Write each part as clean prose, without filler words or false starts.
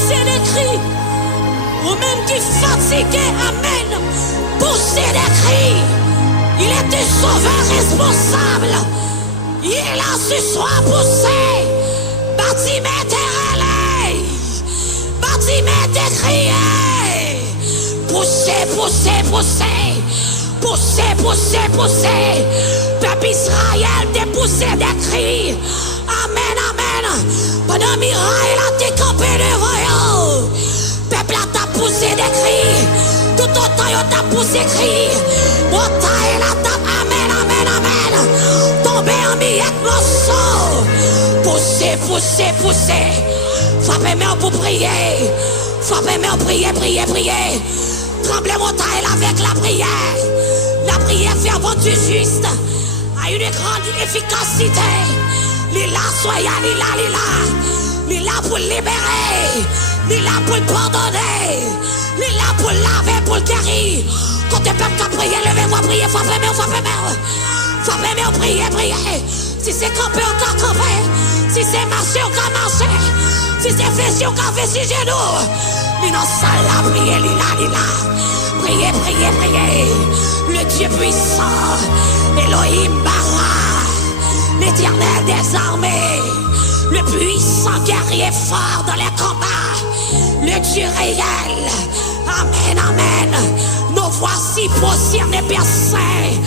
pousser des cris. Ou même qui fatigué, amen. Pousser des cris. Il est un sauveur responsable. Il est là ce soir pousser. Bâtiment terrelé. Bâtiment décrié. Pousser, pousser, pousser. Pousser, pousser, pousser. Peuple Israël te poussé des cris. Amen, amen. Pendant miraille, là, t'es campé devant. Peuple là t'a poussé des cris. Tout autant, il t'a poussé des cris. Montagne là t'a. Amen, amen, amen. Tombé en miettes, morceau. Poussez, poussez, poussez. Frappez-moi pour prier. Frappez-moi pour prier, prier, prier. Tremblez montagne avec la prière. La prière fervente du juste a une grande efficacité. Lila, soyez lila, lila. Lila pour libérer. Lila pour pardonner. Lila pour laver, pour guérir. Quand tu peux prier, levez-moi, prier, frappez-moi, frappez-moi. Frappez-moi, prier, prier. Si c'est camper, on va camper. Si c'est marcher, on va marcher. Si c'est fléchir, on va fléchir genoux. Mais non, ça là, prier, lila, lila. Priez, priez, priez. Le Dieu puissant, Elohim Bara, l'Éternel des armées, le puissant guerrier fort dans les combats, le Dieu réel. Amen, amen. Nous voici prosternés, Père Saint,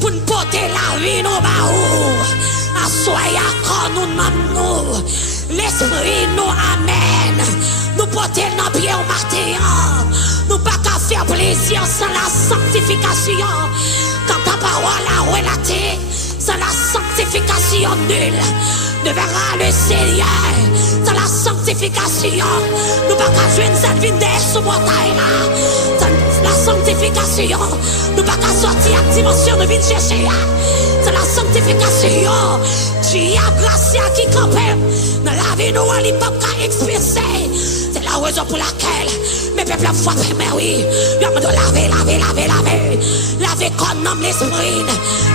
pour nous porter la vie, nous baou. Assoyez encore nous demandons, l'Esprit nous amène, nous porter nos pieds au martyr. Nous pas qu'à faire plaisir sans la sanctification. Quand ta parole a relaté, sans la sanctification nulle ne verra le Seigneur. Sans la sanctification, nous pas qu'à jouer cette vie sous montagne là. Sans la sanctification, nous pas qu'à sortir à dimension de vie chercher. Sans la sanctification, tu as grâce à qui campait. Dans la vie, nous n'allons pas qu'à exprimer. C'est la raison pour laquelle mes peuples frappent, mais oui, nous avons de laver, laver, laver, laver. Laver comme homme l'esprit.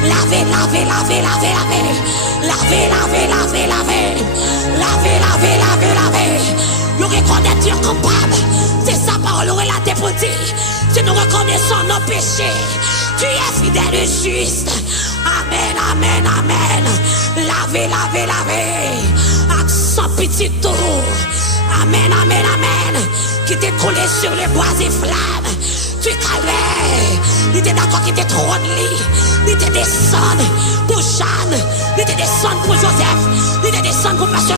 Laver, laver, laver, laver, laver. Laver, laver, laver, laver. Laver, laver, laver, laver. Nous reconnaissons Dieu capable. C'est sa parole relatée pour dire. Si nous reconnaissons nos péchés, tu es fidèle et juste. Amen, amen, amen. Laver, laver, laver. Accent petit tour. Amen, amen, amen. Qui t'est collé sur les bois et flammes. Tu calais. Il était d'accord qu'il était trop de lit. Il était descendu pour Jeanne. Il était descendu pour Joseph. Il était descendu pour Pasteur.